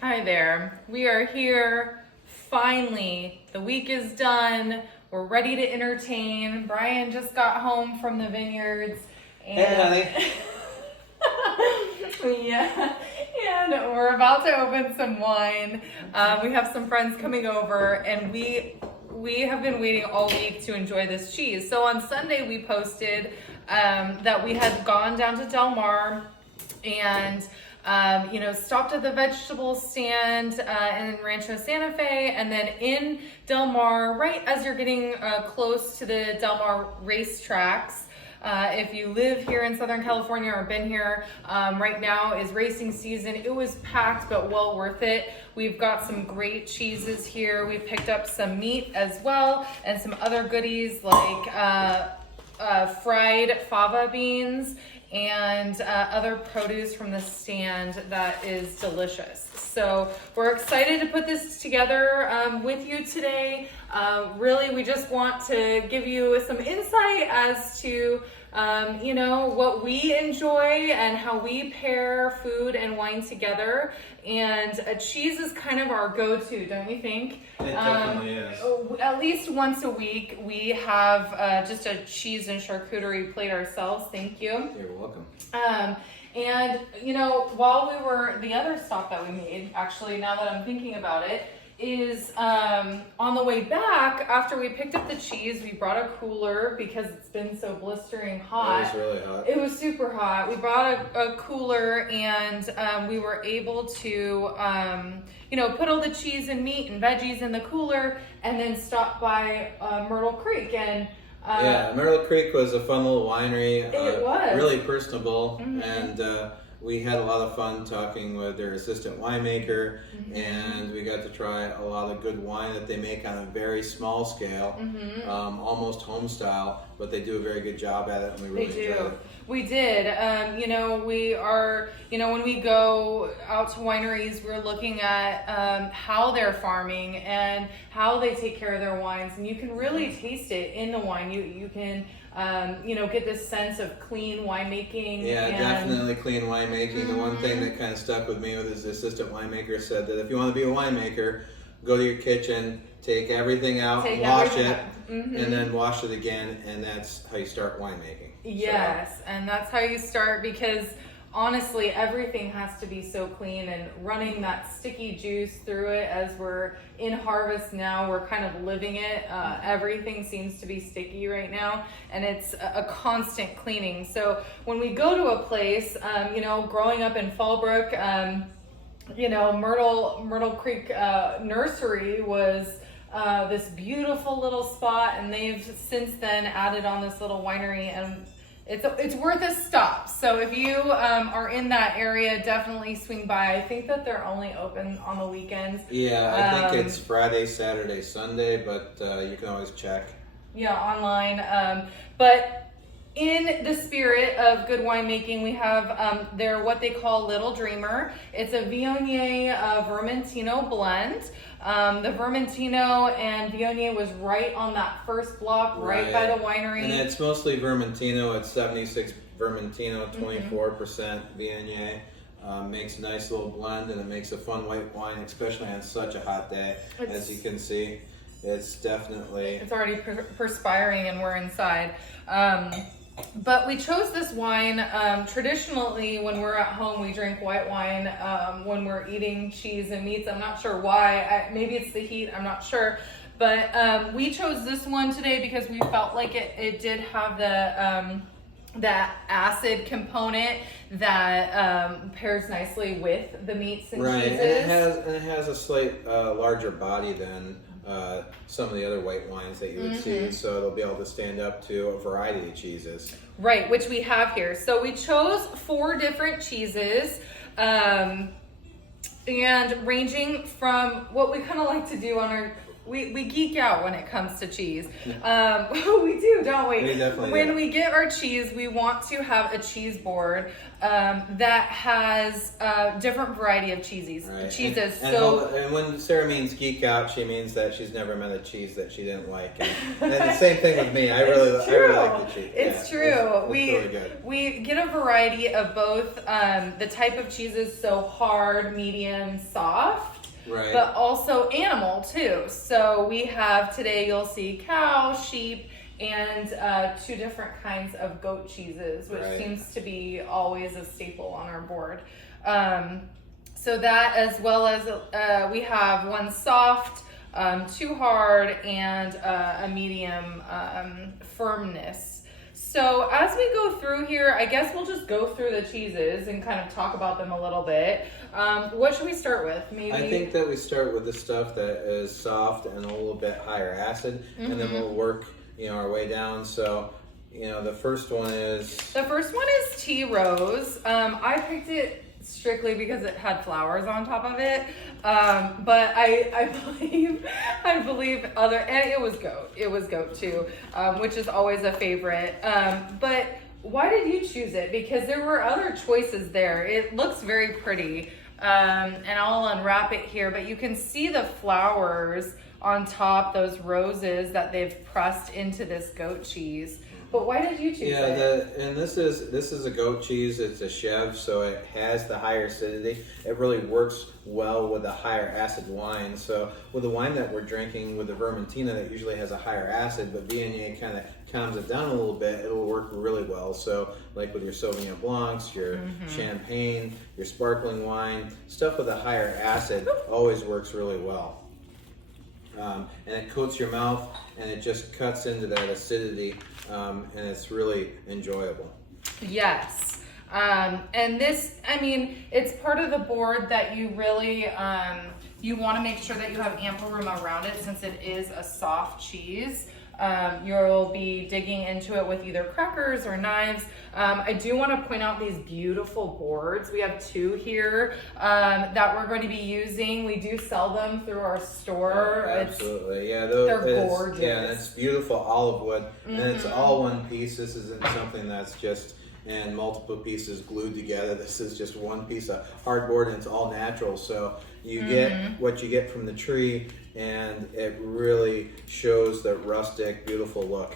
Hi there. We are here. Finally, the week is done. We're ready to entertain. Brian just got home from the vineyards. Hey, Yeah, and we're about to open some wine. We have some friends coming over, and we have been waiting all week to enjoy this cheese. So on Sunday we posted that we had gone down to Del Mar and stopped at the vegetable stand in Rancho Santa Fe, and then in Del Mar, right as you're getting close to the Del Mar racetracks. If you live here in Southern California or been here, right now is racing season. It was packed, but well worth it. We've got some great cheeses here. We picked up some meat as well and some other goodies like fried fava beans and other produce from the stand that is delicious. So we're excited to put this together with you today. Really, we just want to give you some insight as to what we enjoy and how we pair food and wine together. And cheese is kind of our go-to, don't you think? It definitely is. At least once a week, we have just a cheese and charcuterie plate ourselves. Thank you. You're welcome. And while we were, the other stop that we made, actually, now that I'm thinking about it, is on the way back, after we picked up the cheese, we brought a cooler because it's been so blistering hot. It was really hot. It was super hot. We brought a cooler, and we were able to, put all the cheese and meat and veggies in the cooler, and then stop by Myrtle Creek. And Myrtle Creek was a fun little winery. It was. Really personable, Mm-hmm. and we had a lot of fun talking with their assistant winemaker, Mm-hmm. and we got to try a lot of good wine that they make on a very small scale, Mm-hmm. almost home style, but they do a very good job at it, and we really They enjoyed do. it. We did. We are, when we go out to wineries, we're looking at how they're farming and how they take care of their wines. And you can really taste it in the wine. You can, get this sense of clean winemaking. Yeah, and definitely clean winemaking. The one thing that kind of stuck with me with his assistant winemaker said that if you want to be a winemaker, go to your kitchen, take everything out, Take wash everything it, out. Mhm. and then wash it again, and that's how you start winemaking. Yes, and that's how you start, because honestly, everything has to be so clean, and running that sticky juice through it as we're in harvest now, we're kind of living it. Everything seems to be sticky right now, and it's a constant cleaning. So when we go to a place, growing up in Fallbrook, Myrtle Creek Nursery was this beautiful little spot, and they've since then added on this little winery, and it's worth a stop. So if you are in that area, definitely swing by. I think that they're only open on the weekends. Yeah, I think it's Friday, Saturday, Sunday, but you can always check. Yeah, online. But in the spirit of good winemaking, we have their what they call Little Dreamer. It's a Viognier Vermentino blend. The Vermentino and Viognier was right on that first block, right by the winery. And it's mostly Vermentino. It's 76 Vermentino, 24% Viognier. Makes a nice little blend, and it makes a fun white wine, especially on such a hot day. As you can see, it's definitely... It's already perspiring, and we're inside. But we chose this wine. Traditionally, when we're at home, we drink white wine when we're eating cheese and meats. I'm not sure why. Maybe it's the heat. I'm not sure. But we chose this one today because we felt like it did have that acid component that pairs nicely with the meats and cheeses. And it has a slight larger body than some of the other white wines that you would see, so it'll be able to stand up to a variety of cheeses. Right, which we have here. So we chose 4 different cheeses, and ranging from what we kind of like to do on our we geek out when it comes to cheese. We do, don't we? We definitely When do. we get our cheese, we want to have a cheese board that has a different variety of cheeses. Right. Cheeses. And when Sarah means geek out, she means that she's never met a cheese that she didn't like. And the same thing with me. I really like the cheese. It's Yeah, true. It's we really good. we get a variety of both the type of cheeses, so hard, medium, soft. Right. But also animal too. So we have today, you'll see cow, sheep, and 2 different kinds of goat cheeses, which Right. seems to be always a staple on our board. So that, as well as we have 1 soft, 2 hard, and a medium firmness. So as we go through here, I guess we'll just go through the cheeses and kind of talk about them a little bit. What should we start with? Maybe. I think that we start with the stuff that is soft and a little bit higher acid, and then we'll work, our way down. So, the first one is Tea Rose. I picked it strictly because it had flowers on top of it. But I believe and it was goat. It was goat too, which is always a favorite. But why did you choose it? Because there were other choices there. It looks very pretty. And I'll unwrap it here, but you can see the flowers on top, those roses that they've pressed into this goat cheese. But why did you choose it? and this is a goat cheese. It's a Chev, so it has the higher acidity. It really works well with a higher acid wine. So with the wine that we're drinking, with the Vermentina, that usually has a higher acid, but Viognier kind of calms it down a little bit. It'll work really well. So like with your Sauvignon Blancs, your Champagne, your sparkling wine, stuff with a higher acid always works really well. And it coats your mouth, and it just cuts into that acidity, and it's really enjoyable. Yes. And this, it's part of the board that you really, you want to make sure that you have ample room around it, since it is a soft cheese. You'll be digging into it with either crackers or knives. I do want to point out these beautiful boards. We have 2 here that we're going to be using. We do sell them through our store. Absolutely, They're gorgeous. Yeah, and it's beautiful olive wood, and it's all one piece. This isn't something that's just in multiple pieces glued together. This is just one piece of hardboard, and it's all natural. So you get what you get from the tree, and it really shows the rustic, beautiful look.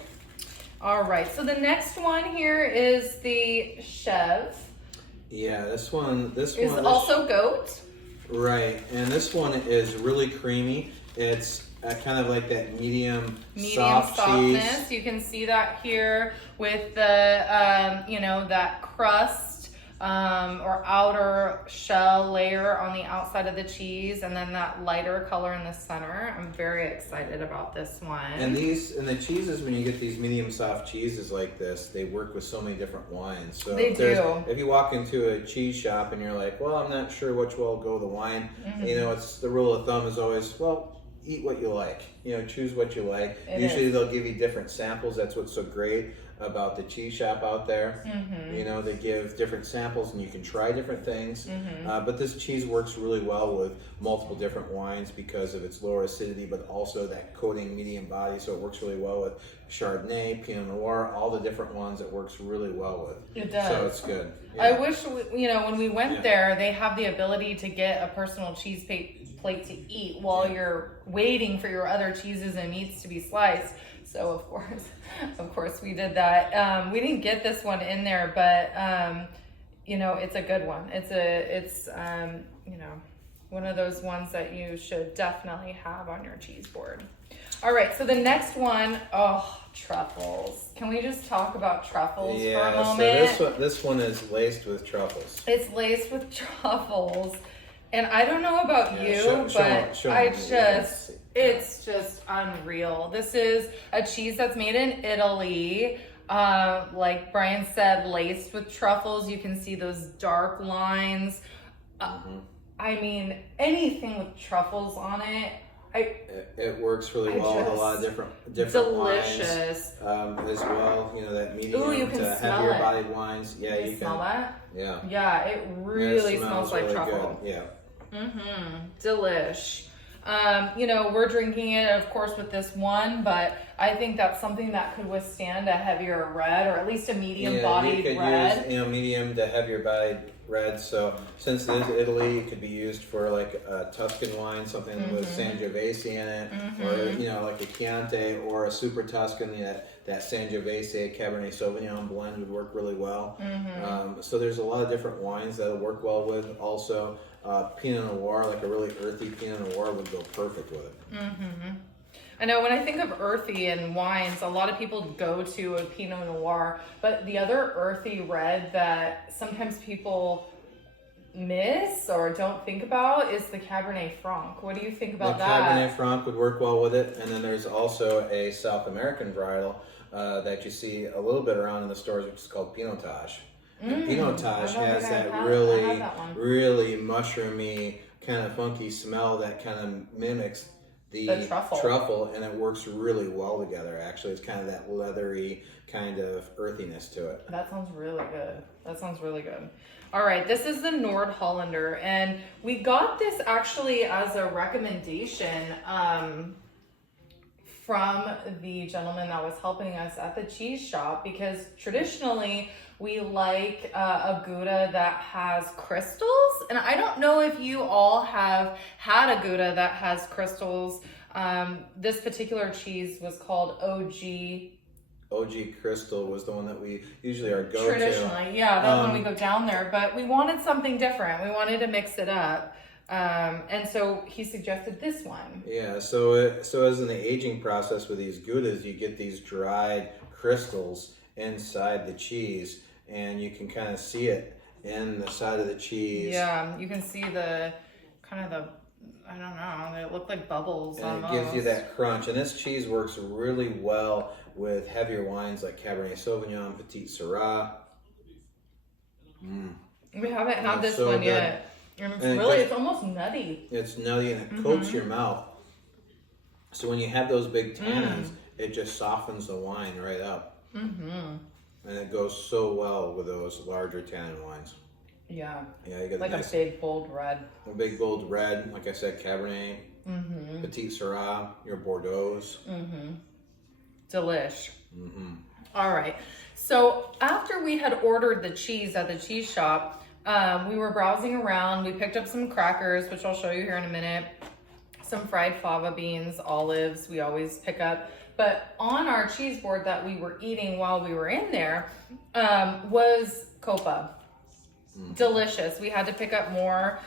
All right, so the next one here is the Chev. Yeah, this one is also goat. Right, and this one is really creamy. It's kind of like that medium softness. cheese. You can see that here with the that crust or outer shell layer on the outside of the cheese, and then that lighter color in the center. I'm very excited about this one. And the cheeses, when you get these medium soft cheeses like this, they work with so many different wines. So they do. If you walk into a cheese shop and you're like, well, I'm not sure which will go with the wine, it's the rule of thumb is always, well, eat what you like. Choose what you like. Usually they'll give you different samples. That's what's so great about the cheese shop out there. They give different samples, and you can try different things. But this cheese works really well with multiple different wines because of its lower acidity, but also that coating medium body. So it works really well with Chardonnay, Pinot Noir, all the different ones. It works really well with. It does. So it's good. Yeah. I wish when we went there, they have the ability to get a personal cheese plate to eat while you're waiting for your other cheeses and meats to be sliced. So of course we did that. We didn't get this one in there, but it's a good one. It's one of those ones that you should definitely have on your cheese board. All right, so the next one, truffles. Can we just talk about truffles for a moment? So this one is laced with truffles. It's laced with truffles. And I don't know about you, but it's just unreal. This is a cheese that's made in Italy. Like Brian said, laced with truffles. You can see those dark lines. Anything with truffles on it. It works really well with a lot of different delicious wines as well. That medium you can to smell heavier it. bodied wines. Yeah, you smell that? Yeah. Yeah, it really smells like really truffle. good. Yeah. Delish. You know, we're drinking it, of course, with this one, but I think that's something that could withstand a heavier red, or at least a medium-bodied you could red. use, medium to heavier bodied red. So since it is Italy, it could be used for like a Tuscan wine, something with Sangiovese in it, or like a Chianti or a Super Tuscan. That Sangiovese Cabernet Sauvignon blend would work really well. So there's a lot of different wines that'll work well with. Also, Pinot Noir, like a really earthy Pinot Noir, would go perfect with it. I know when I think of earthy and wines, a lot of people go to a Pinot Noir, but the other earthy red that sometimes people miss or don't think about is the Cabernet Franc. What do you think about The that? Cabernet Franc would work well with it, and then there's also a South American varietal that you see a little bit around in the stores, which is called Pinotage. And Pinotage has really mushroomy, kind of funky smell that kind of mimics the truffle, and it works really well together. Actually, it's kind of that leathery kind of earthiness to it. That sounds really good. All right, this is the Nord Hollander, and we got this actually as a recommendation from the gentleman that was helping us at the cheese shop, because traditionally we like a Gouda that has crystals, and I don't know if you all have had a Gouda that has crystals. This particular cheese was called OG Crystal was the one that we usually are go-to. Traditionally, yeah, that's when we go down there, but we wanted something different. We wanted to mix it up. And so he suggested this one. Yeah, so as in the aging process with these Goudas, you get these dried crystals inside the cheese, and you can kind of see it in the side of the cheese. Yeah, you can see the kind of the, I don't know, they look like bubbles and almost. It gives you that crunch. And this cheese works really well with heavier wines like Cabernet Sauvignon, Petit Syrah. We haven't had this so one good. yet. And it's almost nutty. It's nutty, and it coats your mouth. So when you have those big tannins, it just softens the wine right up. And it goes so well with those larger tannin wines. Yeah. Yeah, you get like a big bold red. A big bold red, like I said, Cabernet, Petit Syrah, your Bordeaux's. Delish. All right. So after we had ordered the cheese at the cheese shop, we were browsing around. We picked up some crackers, which I'll show you here in a minute. Some fried fava beans, olives, we always pick up. But on our cheese board that we were eating while we were in there was Copa. Delicious. We had to pick up more,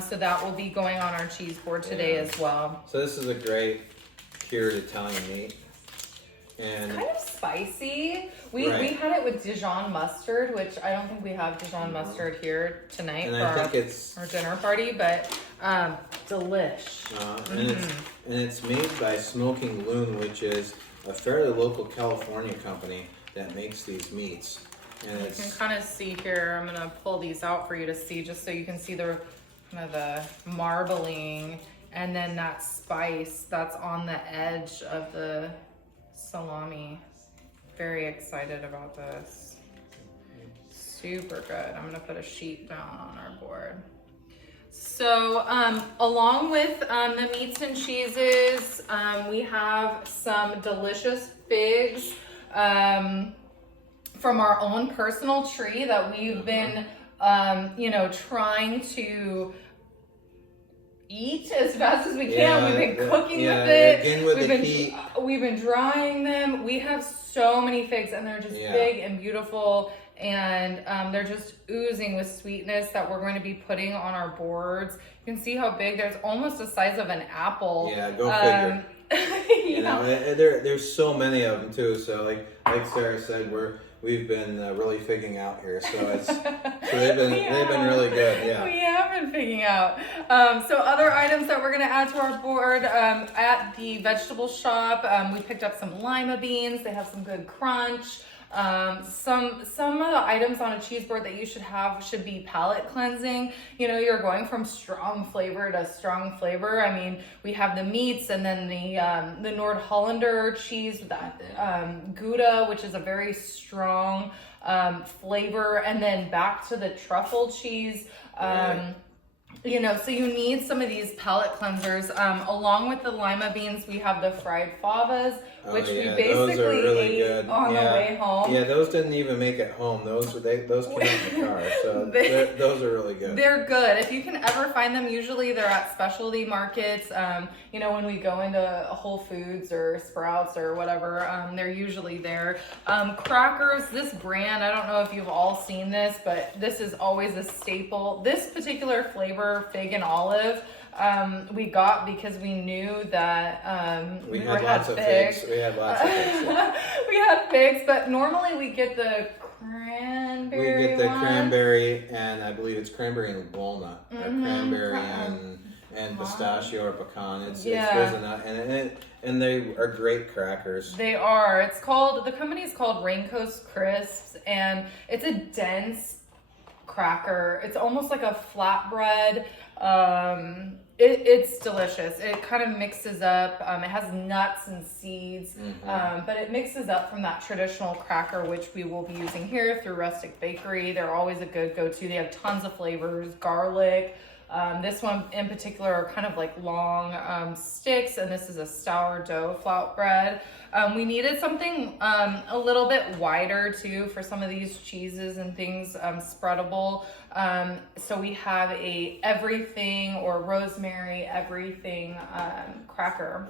so that will be going on our cheese board today as well. So this is a great cured Italian meat. And it's kind of spicy. We had it with Dijon mustard, which I don't think we have Dijon mustard here tonight for our dinner party, but delish. And it's made by Smoking Loon, which is a fairly local California company that makes these meats. And you can kind of see here, I'm gonna pull these out for you to see, just so you can see the kind of the marbling, and then that spice that's on the edge of the salami. Very excited about this. Super good. I'm gonna put a sheet down on our board. So along with the meats and cheeses, we have some delicious figs from our own personal tree that we've been trying to eat as fast as we can. We've been cooking with it. Again with we've been drying them. We have so many figs, and they're just big and beautiful, and they're just oozing with sweetness that we're going to be putting on our boards. You can see how big. There's almost the size of an apple. Yeah, go figure. You know, there's so many of them too. So like Sarah said, we've been really figuring out here. So they've been really good. Yeah, we have been figuring out. So other items that we're gonna add to our board at the vegetable shop, we picked up some lima beans. They have some good crunch. Some of the items on a cheese board that you should be palate cleansing. You know, you're going from strong flavor to strong flavor. I mean, we have the meats, and then the Nord Hollander cheese with that Gouda, which is a very strong flavor, and then back to the truffle cheese. You know, so you need some of these palate cleansers. Along with the lima beans, we have the fried favas, which we those are basically really ate good. on the way home. Yeah, those didn't even make it home. Those came out in the car, so those are really good. They're good. If you can ever find them, usually they're at specialty markets. You know, when we go into Whole Foods or Sprouts or whatever, they're usually there. Crackers, this brand, I don't know if you've all seen this, but this is always a staple. This particular flavor, fig and olive, we got because we knew that we had lots of figs. We had lots of figs. We had figs, but normally we get the cranberry. We get the one. cranberry, and I believe it's cranberry and walnut, or cranberry and pistachio or pecan. It's and they are great crackers. They are. It's called, the company is called Raincoast Crisps, and it's a dense cracker. It's almost like a flatbread. It's delicious. It kind of mixes up. It has nuts and seeds, but it mixes up from that traditional cracker, which we will be using here through Rustic Bakery. They're always a good go-to. They have tons of flavors, garlic. This one in particular are kind of like long sticks, and this is a sourdough flatbread. We needed something a little bit wider too for some of these cheeses and things, spreadable. So we have a everything or rosemary everything cracker.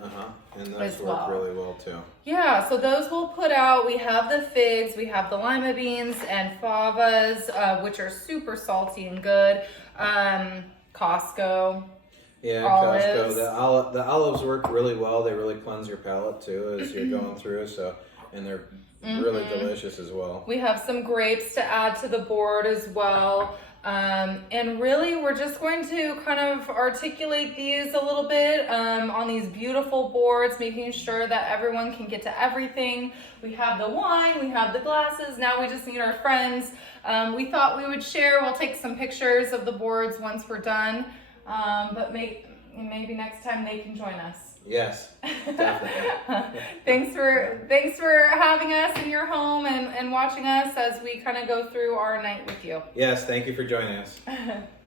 And those work really well too. Yeah, so those we'll put out. We have the figs, we have the lima beans and favas, which are super salty and good. Costco. Yeah, olives. Costco. The olives work really well. They really cleanse your palate too as you're going through. And they're really delicious as well. We have some grapes to add to the board as well. And really, we're just going to kind of articulate these a little bit on these beautiful boards, making sure that everyone can get to everything. We have the wine, we have the glasses. Now we just need our friends. We thought we would share. We'll take some pictures of the boards once we're done. But maybe next time they can join us. Yes, definitely. Thanks for having us in your home and watching us as we kind of go through our night with you. Yes, thank you for joining us.